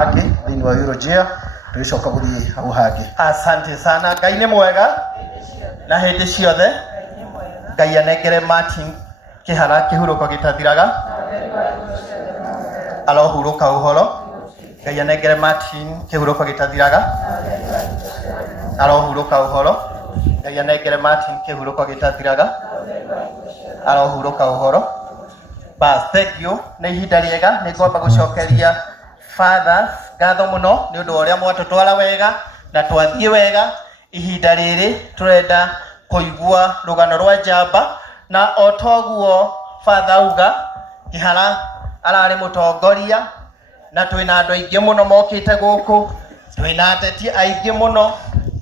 ake thini wa Eurojia tuicoka guthii hau hangi. Asante sana. Ngai nĩ mwega na hĩndĩ ciothe. Ngai anengere Martin Kihara kĩhurũko gĩtathiraga arohurũka ũhoro. Ngai anengere Martin kĩhurũko gĩtathiraga arohurũka ũhoro. Ngai anengere Martin kĩhurũko gĩtathiraga arohurũka ũhoro. Bas, thank you. Nĩ ihinda rĩega nĩ ngwamba gũcokeria fathers ngatho mũno nĩ ũndũ wa ũrĩa mwatũtwara wega na twathiĩ wega. Ihinda rĩrĩ tũrenda kũigua rũgano rwa njamba na otoguo father auga Kihara ararĩ mũtongoria na twĩna andũ aingĩ mũno mokĩte gũkũ, twĩna ateti aingĩ mũno,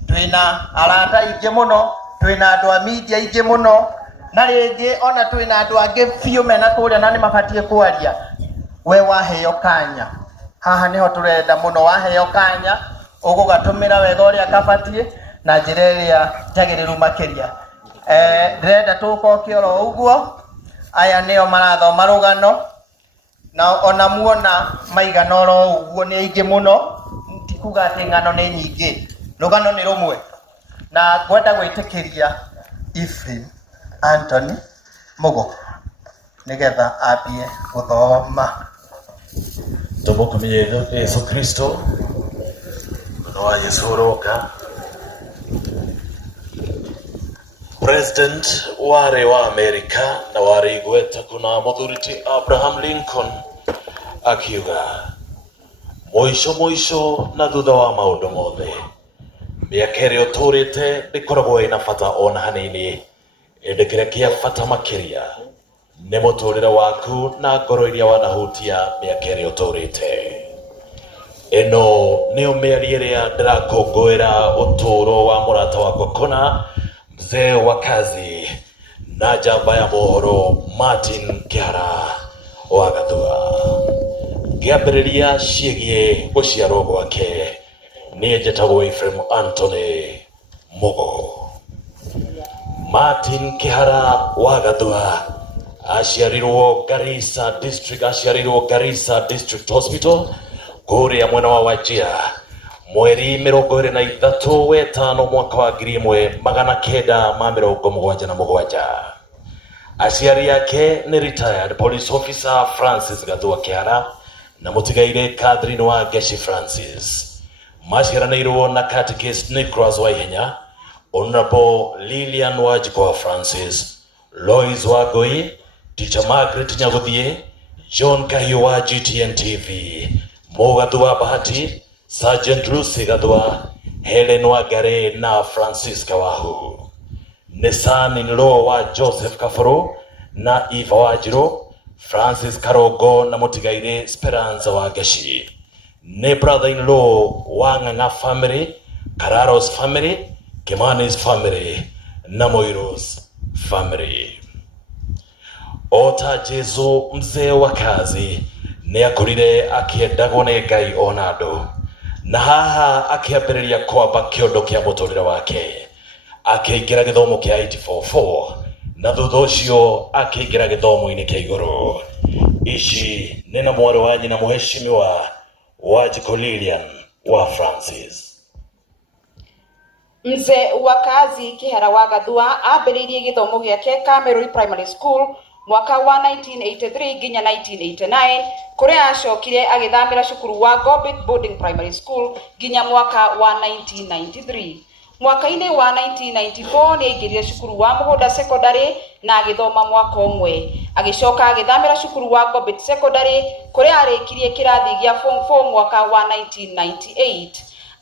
twĩna arata aingĩ mũno, twĩna andũ a media aingĩ mũno, na rĩngĩ ona twĩna andũ angĩ biũ mena kũrĩa na nĩ mabatiĩ kwaria. We waheo kanya haha nĩho tũrenda mũno, waheo kanya ũgũgatũmĩra wega ũrĩa kabatiĩ na njĩra ĩrĩa njagĩrĩru makĩria. Ndĩrenda tũkoke oro ũguo. Aya nĩo marathoma rũgano na ona muona maigana oro ũguo nĩ aingĩ mũno, tikuga atĩ ng'ano nĩ nyingĩ, rũgano nĩ rũmwe. Na ngwenda gwĩtĩkĩria Ephraim Anthony Mugo nĩgetha ambie gũthoma. Tumukumie Yesu Kristo no wa Yesu roka. President ware wa Amerika na ware igweta kuna muthuriti Abraham Lincoln akiuga moisho na thutha wa maundu mothe miaka ĩrĩa ũtũrĩte ndĩkoragwo ĩna bata ona hanini, ĩndĩ kĩrĩa kĩa bata makĩria nĩ mũtũrĩre waku na ngoro iria wanahutia miaka ĩrĩa ũtũrĩte. Ĩno nĩyo mĩario ĩrĩa ndĩrakũngũĩra ũtũũro wa mũrata wakwa kũna mzee wa kazi na njamba ya Mohoro Martin Kihara wa Gathua. Ngĩambĩrĩria ciĩgiĩ gũciarwo gwake, niĩ njĩtagwo Ephraim Anthony Mugo. Martin Kihara wa Gathua aciarirwo Garissa District Hospital kũrĩa mwena wa Wajir mweri 23 wetano mwaka wa 1977. Aciari yake ni retired police officer Francis Gathua Kihara na mũtigaire Catherine wa Geshi Francis. Maciaranĩirwo na catechist Nicholas Waihenya, Honorable Lilian Wajikoa Francis, Lois Wagoi, Teacher Margaret Nyaguthie, John Kahio wa GTN TV, Mo Gathua Bahati, Sergeant Lucy Gathua, Helen Wagare na Francisca Wahu. Ni son-in-law wa Joseph Kafuro na Eva Wajiro, Francis Karogo na mũtigaire Esperanza wa Geshi. Ni brother-in-law wa Ng'ang'a family, Kararo's family, Kimani's family na Moiro's family. Ota Jesu mzee wa kazi ni akũrire akĩendagwo nĩ Ngai ona andũ, na haha akĩambĩrĩria kwamba kĩondo kĩa mũtũrĩre wake, akĩingĩra gĩthomo kĩa 844 na thutha ũcio akĩingĩra gĩthomo-inĩ kĩa igũrũ. Ici nĩ na mwarĩ wa nyina mũheshimiwa Wajiko Lilian wa Francis. Mzee wa kazi Kihara wa Gathua ambĩrĩirie gĩthomo gĩake Kameroi Primary School mwaka wa 1983 nginya 1989, kũrĩa acokire agĩthamĩra cukuru wa Gorbit Boarding Primary School nginya mwaka wa 1993. Mwaka-inĩ wa 1994 nĩaingĩrire cukuru wa Mũgũnda Secondary na agĩthoma mwaka ũmwe. Agĩcoka agĩthamĩra cukuru wa Gorbit Secondary kũrĩa arĩkirie kĩrathi gĩa form 4 mwaka wa 1998.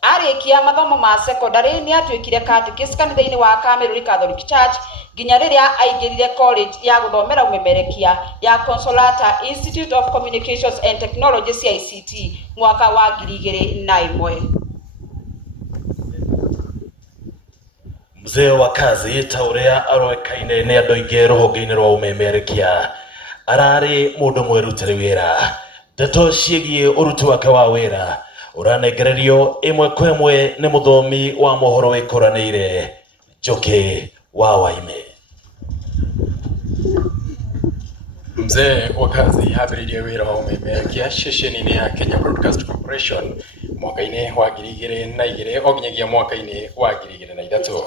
Arĩkia mathomo ma secondary nĩatuĩkire catechist kanitha-inĩ wa Kameroi Catholic Church nginya rĩrĩa aingĩrire college ya gũthomera ũmemerekia ya Consolata Institute of Communications and Technology CICT mwaka wa 2001. Mzee wa kazi ta ũrĩa aroĩkaine nĩ andũ aingĩ rũhonge-inĩ rwa ũmemerekia, ararĩ mũndũ mwĩrutĩre wĩra. Ndeto ciĩgiĩ ũruti wake wa wĩra ũranengererio ĩmwe kwa ĩmwe nĩ mũthomi wa mohoro wĩkũranĩire Njoki wa Waime. Mzee wa kazi habiririe wira wa umemerekia ceceni-inĩ ya Kenya Broadcast Corporation mwaka-inĩ wa 2002 oginyagia mwaka-inĩ wa 2003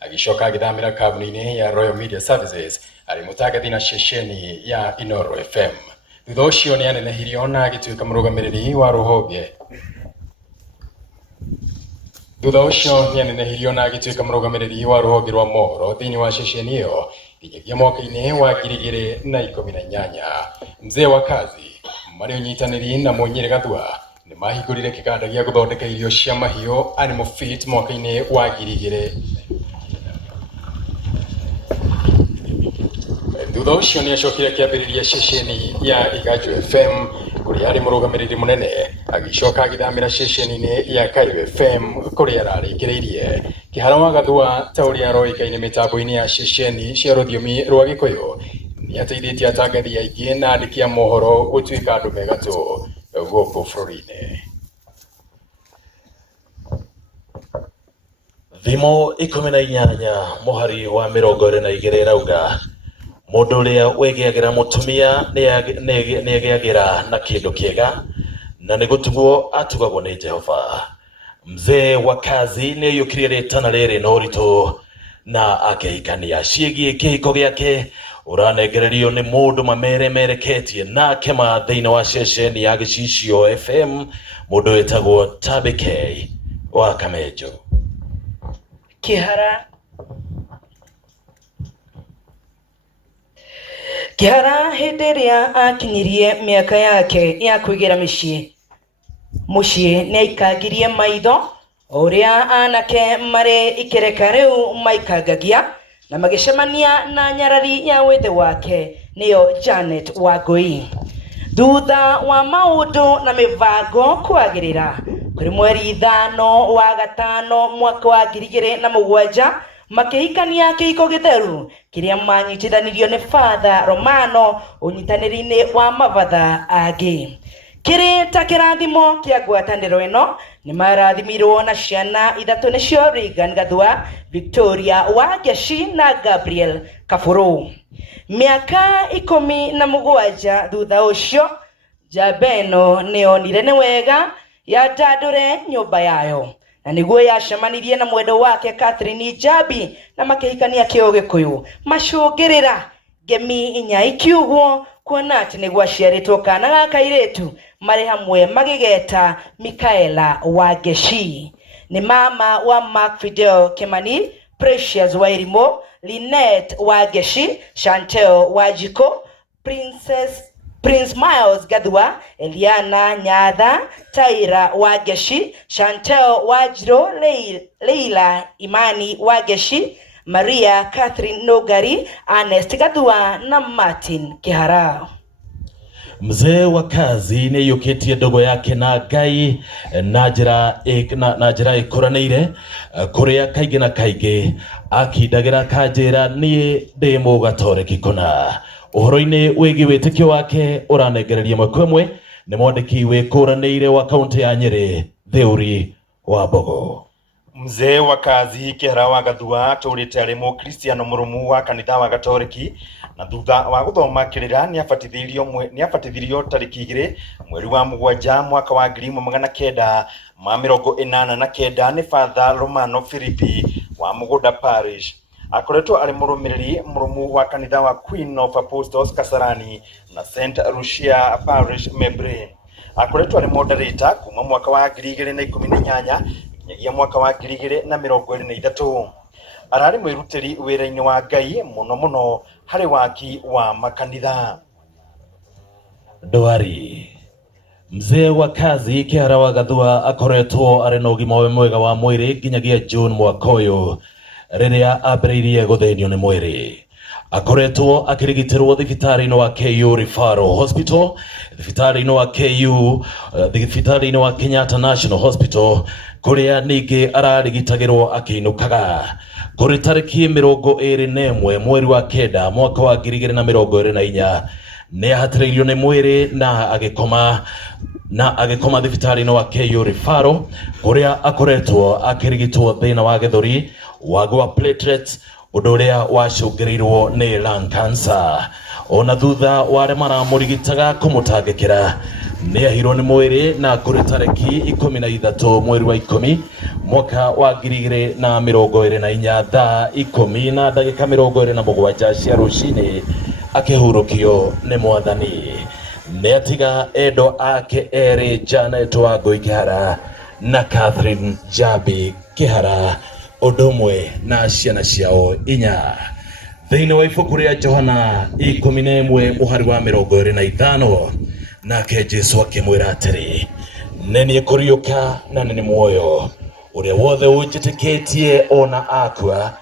agicoka agithamira kambuni-inĩ ya Royal Media Services ari mutangathi na ceceni ya Inoro FM. Thutha ũcio nĩ anenehirio na agĩtuĩka mũrũgamĩrĩri wa rũhonge rwa Mohoro thĩinĩ wa ceceni ĩyo nginyagia mwaka-inĩ wa 2018. Mzee wa kazi marĩ ũnyitanĩri na Mũnyĩrĩ Gathua nĩ mahingũrire kĩganda gĩa gũthondeka irio cia mahiũ Animal Feed mwaka-inĩ wa 2000. Thutha ũcio nĩ acokire kĩambĩrĩria ceceni ya Igaju FM kũrĩa arĩ mũrũgamĩrĩri mũnene, agĩcoka agĩthamĩra ceceni-inĩ ya Kairu FM kũrĩa ararĩkĩrĩirie. Kihara wa Gathua ta ũrĩa aroĩkaine mĩtambo-inĩ ya ceceni cia rũthiomi rwa Gĩkũyũ nĩ ateithĩtie atangathi aingĩ na andĩki a mohoro gũtuĩka andũ me gatũ gũkũ bũrũri-inĩ. Thimo 18 mũhari wa 22 rauga mũndũ ũrĩa wegeagĩra mũtumia nĩ egeagĩra na kĩndũ kĩega na nĩ gũtugwo atugagwo nĩ Jehova. Mzee wa kazi nĩ yũkirie rĩtana rĩrĩ na ũritũ na akĩhikania ciĩgiĩ kĩhiko gĩake ũranengererio nĩ mũndũ mamereketie na kema thĩinĩ wa ceceni ya Gĩcicio FM, mũndũ wĩtagwo Tabike wa Kamejo. Kihara hĩndĩ ĩrĩa akinyirie mĩaka yake ya kũigĩra mũciĩ nĩ aikangirie maitho ũrĩa anake marĩ ikereka rĩu maikangagia na magĩcemania na nyarari ya wĩthĩ wake nĩyo Janet Wangui. Thutha wa maũndũ na mĩbango kwagĩrĩra kũrĩ mweri 5 wa gatano mwaka wa 2007 makĩhikania kĩhiko gĩtheru kĩrĩa manyitithanirio nĩ Father Romano ũnyitanĩri-inĩ wa mabatha angĩ. Kĩrĩ ta kĩrathimo kĩa ngwatanĩro ĩno nĩ marathimirwo na ciana 3 nĩcio Regan Gathua, Victoria Wangeshi na Gabriel Kaburu. Mĩaka 17 thutha ũcio Jabeno nĩonire nĩ wega yandandũre nyũmba yayo na nĩguo yacemanirie na mwendo wake Catherine Jabi na makĩhikania kĩũgĩkũyũ. Macũngĩrĩra ngemi 4 ikiugwo kuona atĩ nĩguo aciarĩtwo kana ga kairĩtu marĩ hamwe magĩgeta Mikaela Wangeshi. Nĩ mama wa Mark Fidel Kimani, Precious Wairimo, Lynette Wangeshi, Chantel Wajiko, Prince Miles Gathua, Eliana Nyatha, Taira Wangeshi, Chantel Wajiro, Leila Imani Wangeshi, Maria Catherine Nogari, Ernest Gathua na Martin Kihara. Mzee wa kazi nĩ yũkĩtie ndogo yake na Ngai na njĩra ĩkũranĩire kũrĩa kaingĩ na kaingĩ akindagĩra kanjĩra niĩ ndĩ mũgatoreki kũna. Ũhoro-inĩ wĩgiĩ wĩtĩkio wake ũranengereria mwekwe nĩ mwandĩki wĩkũranĩire wa kaunti ya Nyeri Theuri wa Mbogo. Mzee wa kazi Kihara wa Gathua tũrĩte arĩ mũkristiano mũrũmu wa kanitha wa Gatoreki na thutha wa gũthoma kĩrĩra nĩ abatithirio tarĩki 2 mweri wa 7 mwaka wa 1989 nĩ Father Romano Philippi wa Mũgũnda Parish. Akoretwo arĩ mũrũmu wa kanitha wa Queen of Apostles Kasarani na St. Lucia Parish Mebre. Akoretwo arĩ moderator kuma mwaka wa 2018 nginyagia mwaka wa 2023. Ararĩ mwĩrutĩri wĩra-inĩ wa Ngai mũno harĩ waki wa makanitha. Ndwari. Mzee wa kazi Kihara wa Gathua akoretwo arĩ na ũgima mwega wa mwĩrĩ nginyagia June mwaka ũyũ rĩrĩa ambĩrĩirie gũthĩnio nĩ mwĩrĩ. Akoretwo akĩrigitĩrwo thibitarĩ-inĩ wa KU Referral Hospital, thibitarĩ-inĩ wa KU, thibitarĩ-inĩ wa Kenyatta National Hospital kũrĩa ningĩ ararigitagĩrwo akĩinũkaga. Kũrĩ tarĩki 21 mweri wa 9 mwaka wa 2024 nĩ ahatĩrĩirio nĩ mwĩrĩ na agĩkoma thibitarĩ-inĩ wa KU Referral kũrĩa akoretwo akĩrigitwo thĩna wa gĩthũri, wagũ wa platelets, ũndũ ũrĩa wacũngĩrĩirwo nĩ lung cancer. ona thutha wa arĩa maramũrigitaga kũmũtangĩkĩra nĩ ahirwo nĩ mwĩrĩ na kũrĩ tarĩki 13 mweri wa 10 mwaka wa 2024 thaa 10 na ndagĩka 27 cia rũcinĩ akĩhurũkio nĩ Mwathani. Nĩ atiga endo ake erĩ Janet Wangui Kihara na Catherine Jabi Kihara ũndũ ũmwe na ciana ciao 4. Thĩinĩ wa ibuku rĩa Johana 11 mũhari wa 25 nake Jesũ akĩmwĩra atĩrĩ, nĩ niĩ kũriũka na nĩ muoyo, ũrĩa wothe ũnjĩtĩkĩtie ona akua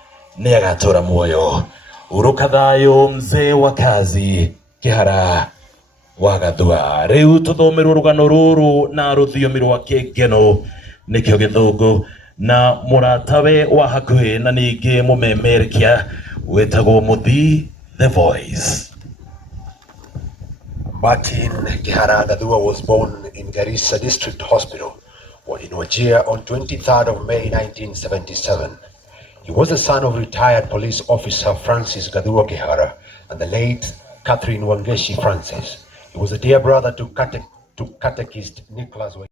nĩ agatũũra muoyo. Uruka thayũ mzee wa kazi Kihara wa Gathua. Rĩu tũthomerwo rũgano rũrũ na rũthiomi rwa kĩngeno nĩkĩo Gĩthũngũ na mũratawe wa hakuhĩ na ningĩ mũmemerekia wetagwo Muthi the Voice. Martin Kihara Gathua was born in Garissa District Hospital in Wajir on 23rd of May 1977. He was the son of retired police officer Francis Gathua Kihara and the late Catherine Wangeshi Francis. He was a dear brother to catechist Nicholas.